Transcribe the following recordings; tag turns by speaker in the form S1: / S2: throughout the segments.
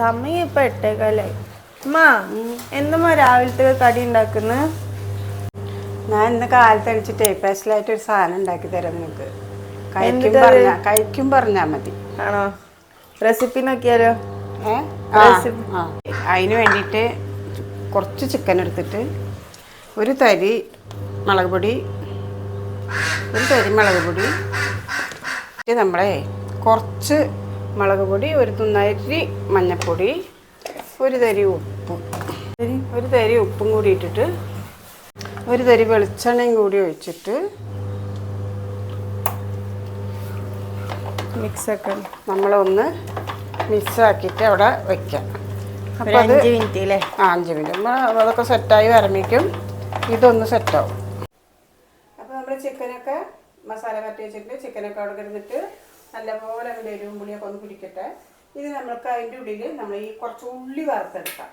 S1: സമയം ഇപ്പൊ എട്ടേക്കല്ലേ മാ എന്തുമ്മ രാവിലത്തെ കടി ഉണ്ടാക്കുന്നു?
S2: ഞാൻ ഇന്ന് കാലത്ത് അടിച്ചിട്ടേ സ്പെഷ്യലായിട്ട് ഒരു സാധനം ഉണ്ടാക്കി തരാം നിങ്ങൾക്ക്. കഴിക്കും? പറഞ്ഞാ കഴിക്കും പറഞ്ഞാൽ മതി.
S1: ആണോ? റെസിപ്പി നോക്കിയാലോ?
S2: അതിന് വേണ്ടിയിട്ട് കുറച്ച് ചിക്കൻ എടുത്തിട്ട് ഒരു തരി മുളക് പൊടി ഒരു തരി മുളക് പൊടി. നമ്മളെ കുറച്ച് മുളക് പൊടി ഒരു തുന്നരി മഞ്ഞൾപ്പൊടി ഒരു തരി ഉപ്പ്. ഒരു- തരി ഉപ്പും കൂടി ഇട്ടിട്ട് ഒരു തരി വെളിച്ചെണ്ണയും കൂടി ഒഴിച്ചിട്ട്
S1: മിക്സൊക്കെ
S2: നമ്മളൊന്ന് മിക്സാക്കിയിട്ട് അവിടെ വയ്ക്കാം അപ്പോൾ അത്
S1: അഞ്ച് മിനിറ്റ് അല്ലേ
S2: ആ അഞ്ച് മിനിറ്റ് നമ്മൾ അതൊക്കെ സെറ്റായി വരമിക്കും ഇതൊന്ന് സെറ്റാവും. അപ്പോൾ നമ്മൾ ചിക്കനൊക്കെ മസാല പറ്റി വെച്ചിട്ട് ചിക്കനൊക്കെ അവിടെ കിടന്നിട്ട് നല്ലപോലെ അതിന്റെ എരിവും പുളിയൊക്കെ ഒന്ന് പിടിക്കട്ടെ. ഇത് നമ്മൾക്ക് അതിന്റെ ഉള്ളിൽ നമ്മൾ ഈ കുറച്ച് ഉള്ളി വറുത്തെടുക്കാം.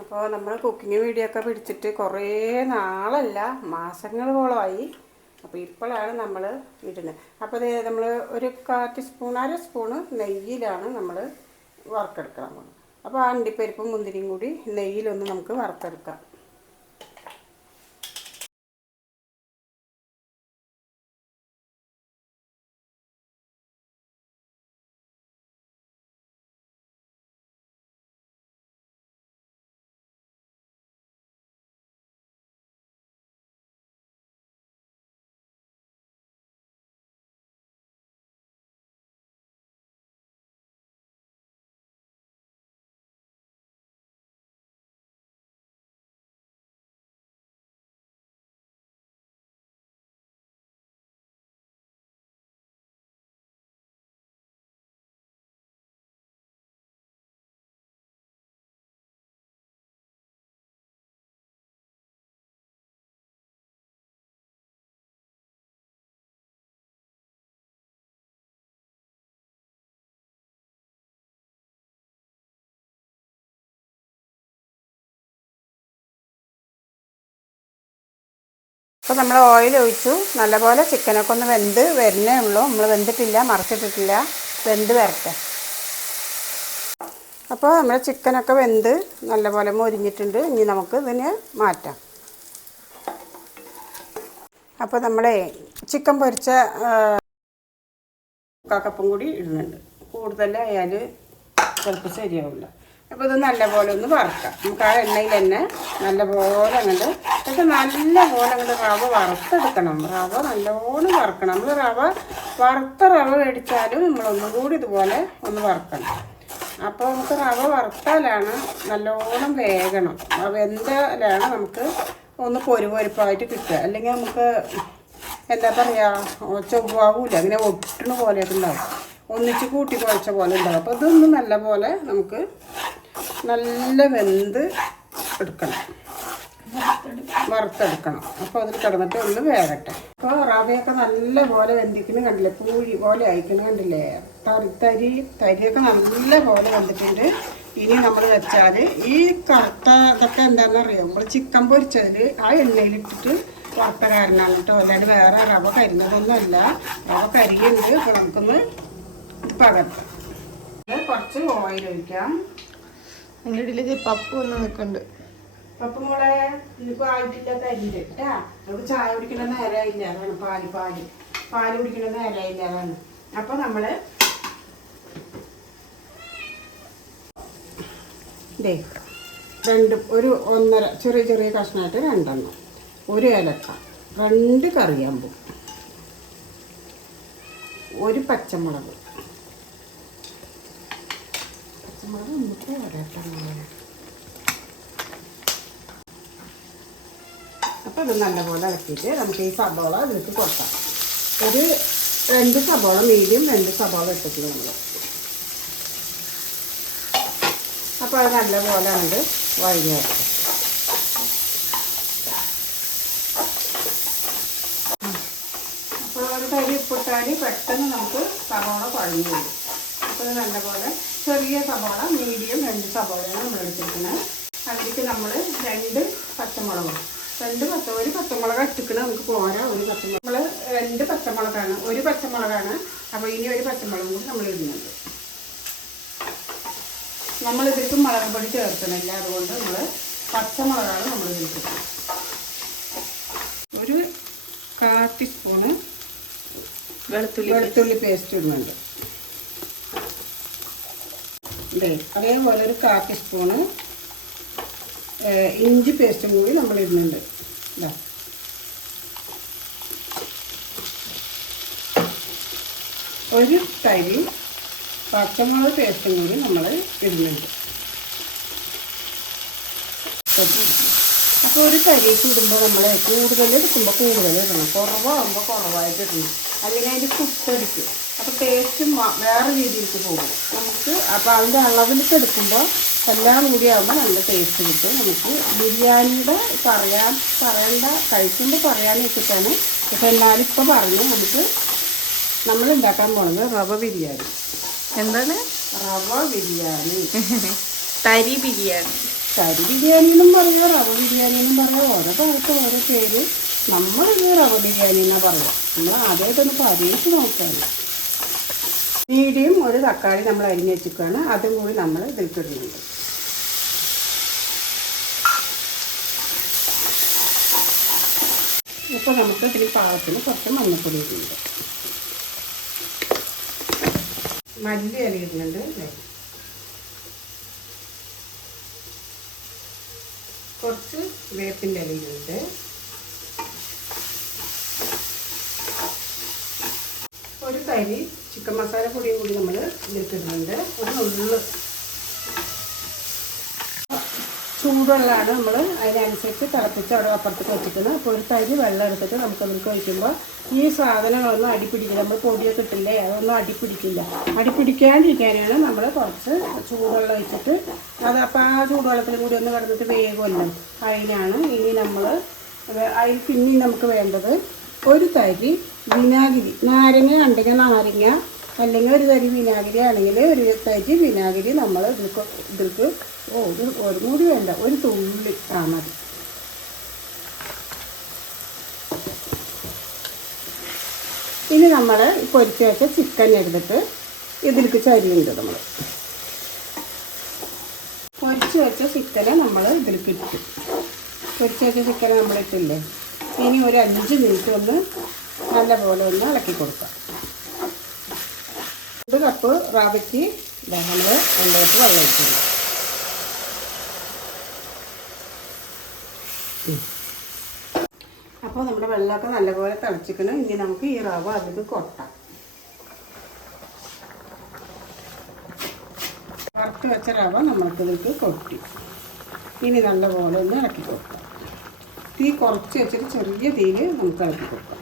S2: അപ്പോൾ നമ്മൾ കുക്കിംഗ് വീഡിയോ ഒക്കെ പിടിച്ചിട്ട് കുറേ നാളല്ല മാസങ്ങളോളമായി അപ്പോൾ ഇപ്പോഴാണ് നമ്മൾ ഇടുന്നത്. അപ്പോൾ ഇത് നമ്മൾ ഒരു കാ ടീസ്പൂൺ അര സ്പൂണ് നെയ്യിലാണ് നമ്മൾ വറുത്തെടുക്കാൻ അപ്പോൾ ആ അണ്ടിപ്പരിപ്പും മുന്തിരിയും കൂടി നെയ്യിലൊന്ന് നമുക്ക് വറുത്തെടുക്കാം. അപ്പോൾ നമ്മൾ ഓയിൽ ഒഴിച്ചു. നല്ലപോലെ ചിക്കനൊക്കെ ഒന്ന് വെന്ത് വരുന്നേ ഉള്ളൂ. നമ്മൾ വെന്തിട്ടില്ല മറിച്ചിട്ടിട്ടില്ല. വെന്ത് വരട്ടെ. അപ്പോൾ നമ്മുടെ ചിക്കനൊക്കെ വെന്ത് നല്ലപോലെ മൊരിഞ്ഞിട്ടുണ്ട്. ഇനി നമുക്ക് ഇതിനെ മാറ്റാം. അപ്പോൾ നമ്മളെ ചിക്കൻ പൊരിച്ച കപ്പും കൂടി ഇടുന്നുണ്ട്. കൂടുതലായാൽ ചിലപ്പോൾ ശരിയാവില്ല. അപ്പോൾ ഇത് നല്ലപോലെ ഒന്ന് വറുക്കാം. നമുക്ക് ആ എണ്ണയിൽ തന്നെ നല്ലപോലെ അങ്ങോട്ട് പക്ഷെ നല്ല നല്ലപോലെ അങ്ങോട്ട് റവ വറുത്തെടുക്കണം. റവ നല്ലോണം വറുക്കണം. നമ്മൾ റവ വറുത്ത റവ മേടിച്ചാലും നമ്മളൊന്നും കൂടി ഇതുപോലെ ഒന്ന് വറുക്കണം. അപ്പോൾ നമുക്ക് റവ വറുത്താലാണ് നല്ലോണം വേഗണം വെന്താലാണ് നമുക്ക് ഒന്ന് പൊരുപൊരുപ്പായിട്ട് കിട്ടുക. അല്ലെങ്കിൽ നമുക്ക് എന്താ പറയുക ചൊവ്വാവൂല അങ്ങനെ ഒട്ടണ പോലെയൊക്കെ ഉണ്ടാവും. ഒന്നിച്ച് കൂട്ടി കുഴച്ച പോലെ ഉണ്ടാവും. അപ്പോൾ ഇതൊന്ന് നല്ല പോലെ നമുക്ക് നല്ല വെന്ത് എടുക്കണം. വറുത്തെടുക്കണം. അപ്പോൾ അതിൽ കിടന്നിട്ട് ഒന്ന് വേകട്ടെ അപ്പോൾ റവയൊക്കെ നല്ല പോലെ വെന്തിക്കണം കണ്ടില്ലേ? പൂഴി പോലെ അയക്കണം കണ്ടില്ലേ? തരി തരി തരിയൊക്കെ നല്ല പോലെ വെന്തിട്ടുണ്ട്. ഇനി നമ്മൾ വെച്ചാൽ ഈ കറുത്ത ഇതൊക്കെ എന്താണെന്ന് അറിയാം നമ്മൾ ചിക്കൻ പൊരിച്ചതിൽ ആ എണ്ണയിലിട്ടിട്ട് വറുത്ത കാരണമാണ് കേട്ടോ. അല്ലാണ്ട് വേറെ റവ കരിഞ്ഞതൊന്നുമല്ല. റവ കരിയുണ്ട്. അപ്പോൾ നമുക്കൊന്ന് പകർത്താം. കുറച്ച് ഓയിൽ ഒഴിക്കാം.
S1: അതിന്റെ ഇടയിൽ പപ്പു ഒന്ന് നിൽക്കുന്നുണ്ട്
S2: പപ്പു മോളെ ഇതിപ്പോ ആയിട്ടില്ല തരില്ല കേട്ടാ. നമുക്ക് ചായ കുടിക്കണ നേരമായില്ല അതാണ് പാൽ പാൽ. പാൽ കുടിക്കണ നേരമായില്ല അതാണ്. അപ്പൊ നമ്മൾ ദേ രണ്ട് ഒരു ഒന്നര ചെറിയ ചെറിയ കഷ്ണമായിട്ട് രണ്ടെണ്ണം. ഒരു ഏലക്ക രണ്ട് കറിയാമ്പും. ഒരു പച്ചമുളക്. പച്ചമുളക് നമുക്ക് വരട്ടെ മോളെ. അപ്പോൾ ഇത് നല്ലപോലെ ഇളക്കിയിട്ട് നമുക്ക് ഈ സബോള ഇതിലേക്ക് കൊടുക്കാം. ഒരു രണ്ട് സബോള മീഡിയം രണ്ട് സബോള ഇട്ടിട്ടുണ്ട് നമ്മൾ അപ്പോൾ അത് നല്ലപോലെ ഉണ്ട് വഴങ്ങി വെക്കാം അപ്പോൾ ഒരു കരി ഉപ്പിട്ടാൽ പെട്ടെന്ന് നമുക്ക് സബോള കുഴഞ്ഞു വരും. ഇത് നല്ലപോലെ ചെറിയ സവാള മീഡിയം രണ്ട് സബോളയാണ് നമ്മൾ എടുത്തിരിക്കുന്നത്. അതിലേക്ക് നമ്മൾ രണ്ട് പച്ചമുളകും രണ്ട് പച്ച ഒരു പച്ചമുളക് ഇട്ടിക്കണ നമുക്ക് പോരാ ഒരു പച്ചമുളക്. നമ്മൾ രണ്ട് പച്ചമുളകാണ് ഒരു പച്ചമുളകാണ്. അപ്പോൾ ഇനി ഒരു പച്ചമുളകും കൂടി നമ്മൾ ഇടുന്നുണ്ട്. നമ്മൾ ഇതിലേക്ക് മുളക് പൊടി ചേർക്കണില്ല അതുകൊണ്ട് നമ്മൾ പച്ചമുളകാണ് നമ്മൾ ഇതിലേക്ക് ഒരു കാ ടീസ്പൂണ്
S1: വെളുത്തുള്ളി
S2: വെളുത്തുള്ളി പേസ്റ്റ് ഇടുന്നുണ്ട്. ഇതേ അതേപോലെ ഒരു കാ ടീസ്പൂണ് ഇഞ്ചി പേസ്റ്റും കൂടി നമ്മൾ ഇടുന്നുണ്ട് ഇതാ. ഒരു തരി പച്ചമുളക് പേസ്റ്റും കൂടി നമ്മൾ ഇടുന്നുണ്ട്. അപ്പോൾ ഒരു തരിക്ക് ഇടുമ്പോൾ നമ്മൾ കൂടുതൽ എടുക്കുമ്പോൾ കൂടുതൽ ഇടണം. കുറവാകുമ്പോൾ കുറവായിട്ട് ഇടണം. അല്ലെങ്കിൽ അതിന്റെ കുത്തടിക്കും അപ്പോൾ ടേസ്റ്റ് വേറെ രീതിയിലേക്ക് പോകും. നമുക്ക് അപ്പോൾ അതിന്റെ അളവിലേക്ക് എടുക്കുമ്പോൾ എല്ലാം കൂടി ആകുമ്പോൾ നല്ല ടേസ്റ്റ് കിട്ടും. നമുക്ക് ബിരിയാണിയുടെ പറയാൻ പറയേണ്ട കഴിക്കുമ്പോൾ പറയാൻ വെച്ചിട്ടാണ്. പക്ഷെ എന്നാലും ഇപ്പോൾ പറഞ്ഞു നമുക്ക് നമ്മൾ ഉണ്ടാക്കാൻ പോണത് റവ ബിരിയാണി.
S1: എന്താണ്?
S2: റവ ബിരിയാണി.
S1: തരി ബിരിയാണി.
S2: തരി ബിരിയാണി എന്നും പറയുക റവ ബിരിയാണി എന്നും പറയുക ഓരോ ഭാഗത്ത് ഓരോ പേര്. നമ്മളിത് റവ ബിരിയാണി എന്നാ പറയുക നമ്മൾ ആദ്യമായിട്ടൊന്ന് പരീക്ഷിച്ച് നോക്കാൻ മീഡിയം ഒരു തക്കാളി നമ്മൾ അരിഞ്ഞ് വെച്ചിരിക്കുകയാണ്. അതും കൂടി നമ്മൾ ഇതിൽക്കിടുന്നുണ്ട് ഇപ്പോൾ നമുക്ക് ഇതിൽ പാകത്തിന് കുറച്ച് മഞ്ഞപ്പൊടി ഇടുന്നുണ്ട്. മല്ലി അരി ഇടുന്നുണ്ട് ദേ. കുറച്ച് വേപ്പിന്റെ ഇലയുണ്ട് ഒരു തരി ചിക്കൻ മസാല പൊടിയും കൂടി നമ്മൾ ഇതിലിട്ടിടുന്നുണ്ട്. ഒരു നുള്ള് ചൂടുവെള്ളമാണ് നമ്മൾ അതിനനുസരിച്ച് തിളപ്പിച്ച് അവിടെ അപ്പുറത്തേക്ക് വെച്ചിട്ടുണ്ട് അപ്പോൾ ഒരു തരി വെള്ളം എടുത്തിട്ട് നമുക്ക് അതിലേക്ക് ഒഴിക്കുമ്പോൾ ഈ സാധനങ്ങളൊന്നും അടിപ്പിടിക്കില്ല നമ്മൾ പൊടിയൊക്കെ ഇട്ടില്ലേ അതൊന്നും അടിപ്പിടിക്കില്ല അടിപ്പിടിക്കാണ്ടിരിക്കാനാണ് നമ്മൾ കുറച്ച് ചൂടുവെള്ളം ഒഴിച്ചിട്ട് അത് അപ്പോൾ ആ ചൂടുവെള്ളത്തിൽ കൂടി ഒന്ന് കിടന്നിട്ട് വേഗമല്ലോ അതിനാണ് ഇനി നമ്മൾ അതിൽ പിന്നെ നമുക്ക് വേണ്ടത് ഒരു തരി വിനാഗിരി. നാരങ്ങ ഉണ്ടെങ്കിൽ നാരങ്ങ അല്ലെങ്കിൽ ഒരു തരി വിനാഗിരി ആണെങ്കിൽ ഒരു തരി വിനാഗിരി നമ്മൾ ഇതിൽക്ക് ഇതിൽക്ക് ഓ ഇത് ഒരു മുടി വേണ്ട ഒരു തുള്ളി ആ മതി. ഇനി നമ്മൾ പൊരിച്ച് വെച്ച ചിക്കൻ എടുത്തിട്ട് ഇതിലേക്ക് ചരിയുണ്ട് നമ്മൾ. പൊരിച്ച് വെച്ച ചിക്കനെ നമ്മൾ ഇതിലേക്ക് ഇട്ടു. പൊരിച്ച് വെച്ച ചിക്കനെ നമ്മൾ ഇട്ടില്ലേ? ഇനി ഒരു അഞ്ച് മിനിറ്റ് ഒന്ന് നല്ലപോലെ ഒന്ന് ഇളക്കി കൊടുക്കാം ഒരു കപ്പ് റാവയ്ക്ക് നമ്മൾ ഉള്ളിലേക്ക് വെള്ളം ഒഴിക്കുന്നു അപ്പോൾ നമ്മുടെ വെള്ളമൊക്കെ നല്ലപോലെ തിളച്ചിക്കണം ഇനി നമുക്ക് ഈ റവ അതിൽ കൊട്ടാം. വറുത്ത് വെച്ച റവ നമ്മൾക്ക് ഇതിലേക്ക് കൊട്ടി. ഇനി നല്ലപോലെ ഒന്ന് ഇളക്കി കൊടുക്കാം. തീ കുറച്ച് വെച്ചിട്ട് ചെറിയ തീയിൽ നമുക്ക് ഇളക്കി കൊടുക്കാം.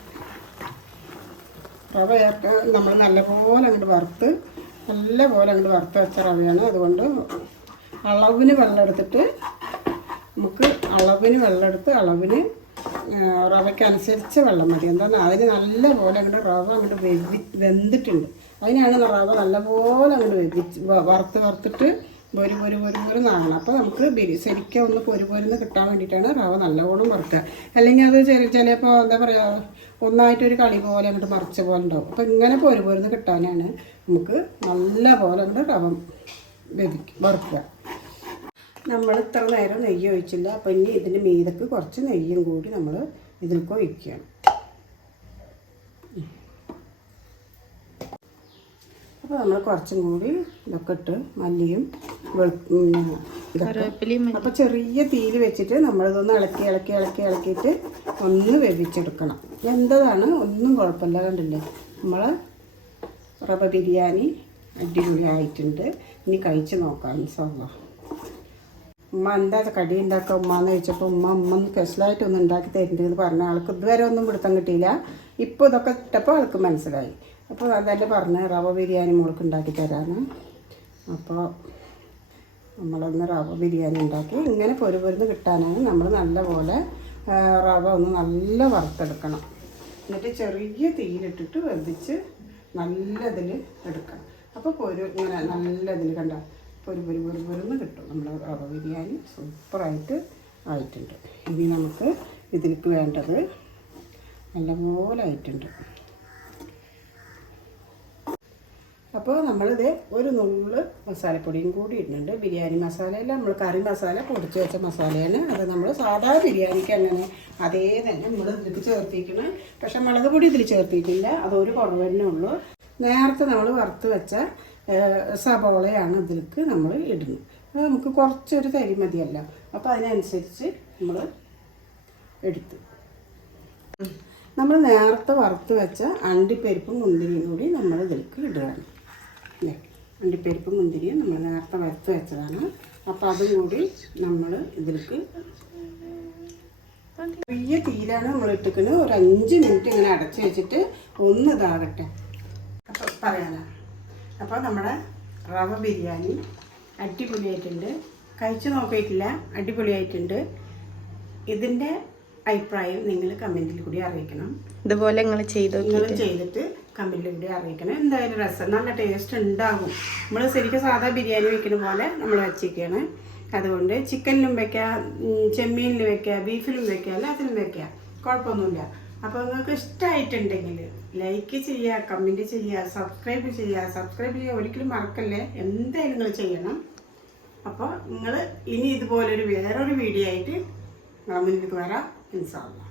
S2: റവ ചേർത്ത് നമ്മൾ നല്ലപോലെ അങ്ങോട്ട് വറുത്ത് നല്ലപോലെ അങ്ങോട്ട് വറുത്ത് വെച്ച റവയാണ്. അതുകൊണ്ട് അളവിന് വെള്ളം എടുത്തിട്ട് നമുക്ക് അളവിന് വെള്ളം എടുത്ത് അളവിന് റവയ്ക്കനുസരിച്ച് വെള്ളം മതി. എന്താണെന്ന് അതിന് നല്ലപോലെ അങ്ങോട്ട് റവ അങ്ങോട്ട് വെവി വെന്തിട്ടുണ്ട്. അതിനാണ് റവ നല്ലപോലെ അങ്ങോട്ട് വെവിച്ച് വറുത്ത് വറുത്തിട്ട് പൊരു പൊരു പൊരു പൊരു നാകണം അപ്പോൾ നമുക്ക് ബിരി ശരിക്കും ഒന്ന് പൊരു പൊരുന്ന് കിട്ടാൻ വേണ്ടിയിട്ടാണ് റവ നല്ലവണ്ണം വറുക്കുക. അല്ലെങ്കിൽ അത് ചെറിയ ചിലപ്പോൾ എന്താ പറയുക ഒന്നായിട്ടൊരു കളി പോലെ അങ്ങോട്ട് മറിച്ച പോലെ ഉണ്ടാവും. അപ്പോൾ ഇങ്ങനെ പൊരു പൊരുന്ന് കിട്ടാനാണ് നമുക്ക് നല്ല പോലെ അങ്ങോട്ട് റവ വെതിക്കുക വറുക്കുക. നമ്മൾ ഇത്ര നേരം നെയ്യ് ഒഴിച്ചില്ല. അപ്പോൾ ഇനി ഇതിന്റെ മീതക്ക് കുറച്ച് നെയ്യും കൂടി നമ്മൾ ഇതിലേക്ക് ഒഴിക്കുകയാണ്. അപ്പോൾ നമ്മൾ കുറച്ചും കൂടി ഇതൊക്കെ ഇട്ട് മല്ലിയും അപ്പോൾ ചെറിയ തീയിൽ വെച്ചിട്ട് നമ്മളിതൊന്ന് ഇളക്കി ഇളക്കി ഇളക്കി ഇളക്കിയിട്ട് ഒന്ന് വേവിച്ചെടുക്കണം. എന്തതാണ് ഒന്നും കുഴപ്പമില്ല കണ്ടില്ലേ? നമ്മൾ റവ ബിരിയാണി അടിപൊളിയായിട്ടുണ്ട്. ഇനി കഴിച്ച് നോക്കാം സവ ഉമ്മ എന്താ കടി ഉണ്ടാക്കുക ഉമ്മ എന്ന് ചോദിച്ചപ്പോൾ ഉമ്മ ഉമ്മ ഒന്ന് സ്പെഷ്യലായിട്ട് ഒന്ന് ഉണ്ടാക്കി തരുന്നുണ്ടെന്ന് പറഞ്ഞ ആൾക്ക് ഇതുവരെ ഒന്നും പിടുത്തം കിട്ടിയില്ല. ഇപ്പോൾ ഇതൊക്കെ ഇട്ടപ്പോൾ ആൾക്ക് മനസ്സിലായി. അപ്പോൾ അതല്ലേ പറഞ്ഞ് റവ ബിരിയാണി മോൾക്ക് ഉണ്ടാക്കി തരാമെന്ന് അപ്പോൾ നമ്മളൊന്ന് റവ ബിരിയാണി ഉണ്ടാക്കി. ഇങ്ങനെ പൊരു പൊരുന്ന് കിട്ടാനാണ് നമ്മൾ നല്ലപോലെ റവ ഒന്ന് നല്ല വറുത്തെടുക്കണം. എന്നിട്ട് ചെറിയ തീയിലിട്ടിട്ട് വെന്തിച്ച് നല്ലതിൽ എടുക്കണം. അപ്പോൾ പൊരു ഇങ്ങനെ നല്ലതിൽ കണ്ട പൊരു പൊരു പൊരു പൊരുന്ന് കിട്ടും. നമ്മൾ റവ ബിരിയാണി സൂപ്പറായിട്ട് ആയിട്ടുണ്ട്. ഇനി നമുക്ക് ഇതിലേക്ക് വേണ്ടത് നല്ലപോലെ ആയിട്ടുണ്ട്. അപ്പോൾ നമ്മളിത് ഒരു നുള്ള് മസാലപ്പൊടിയും കൂടി ഇടുന്നുണ്ട് ബിരിയാണി മസാലയല്ല നമ്മൾ കറി മസാല പൊടിച്ച് വെച്ച മസാലയാണ്. അത് നമ്മൾ സാധാ ബിരിയാണിക്ക് അങ്ങനെ അതേ തന്നെ നമ്മൾ ഇതിൽ ചേർത്തിക്കണം പക്ഷെ മുളക് പൊടി ഇതിൽ ചേർത്തിട്ടില്ല. അതൊരു കുറവ് തന്നെ ഉള്ളൂ. നേരത്തെ നമ്മൾ വറുത്ത് വെച്ച സബോളയാണ് ഇതിലേക്ക് നമ്മൾ ഇടുന്നത്. അത് നമുക്ക് കുറച്ചൊരു തരി മതിയല്ല. അപ്പോൾ അതിനനുസരിച്ച് നമ്മൾ എടുത്തു. നമ്മൾ നേരത്തെ വറുത്ത് വെച്ച അണ്ടിപ്പരിപ്പും മുന്തിരിയും കൂടി നമ്മൾ ഇതിലേക്ക് ഇടുകയാണ്. അണ്ടിപ്പരിപ്പും മുന്തിരിയും നമ്മൾ നേരത്തെ വറുത്ത് വെച്ചതാണ്. അപ്പോൾ അതും കൂടി നമ്മൾ ഇതിലേക്ക് വലിയ തീയിലാണ് നമ്മൾ ഇട്ടിക്കുന്നത് ഒരു അഞ്ച് മിനിറ്റ് ഇങ്ങനെ അടച്ച് വെച്ചിട്ട് ഒന്ന് ഇതാകട്ടെ. അപ്പോൾ പറയാനാ. അപ്പോൾ നമ്മുടെ റവ ബിരിയാണി അടിപൊളിയായിട്ടുണ്ട്. കഴിച്ചു നോക്കിയിട്ടില്ല അടിപൊളിയായിട്ടുണ്ട്. ഇതിന്റെ അഭിപ്രായം നിങ്ങൾ കമന്റിൽ കൂടി അറിയിക്കണം.
S1: ഇതുപോലെ നിങ്ങൾ ചെയ്തു
S2: നിങ്ങൾ ചെയ്തിട്ട് കൂടി അറിയിക്കണം എന്തായാലും രസം. നല്ല ടേസ്റ്റ് ഉണ്ടാകും. നമ്മൾ ശരിക്കും സാധാ ബിരിയാണി വെക്കുന്ന പോലെ നമ്മൾ വെച്ചിരിക്കുകയാണ് അതുകൊണ്ട് ചിക്കനിലും വെക്കാം ചെമ്മീനിലും വെക്കാം ബീഫിലും വെക്കാം എല്ലാത്തിലും വെക്കാം. കുഴപ്പമൊന്നുമില്ല. അപ്പോൾ നിങ്ങൾക്ക് ഇഷ്ടമായിട്ടുണ്ടെങ്കിൽ ലൈക്ക് ചെയ്യുക കമന്റ് ചെയ്യുക സബ്സ്ക്രൈബ് ചെയ്യുക. സബ്സ്ക്രൈബ് ചെയ്യുക ഒരിക്കലും മറക്കല്ലേ? എന്തായാലും നിങ്ങൾ ചെയ്യണം. അപ്പോൾ നിങ്ങൾ ഇനി ഇതുപോലൊരു വേറൊരു വീഡിയോ ആയിട്ട് നിങ്ങളെ മുന്നിലേക്ക് വരാം. ഇൻഷാല്ലാ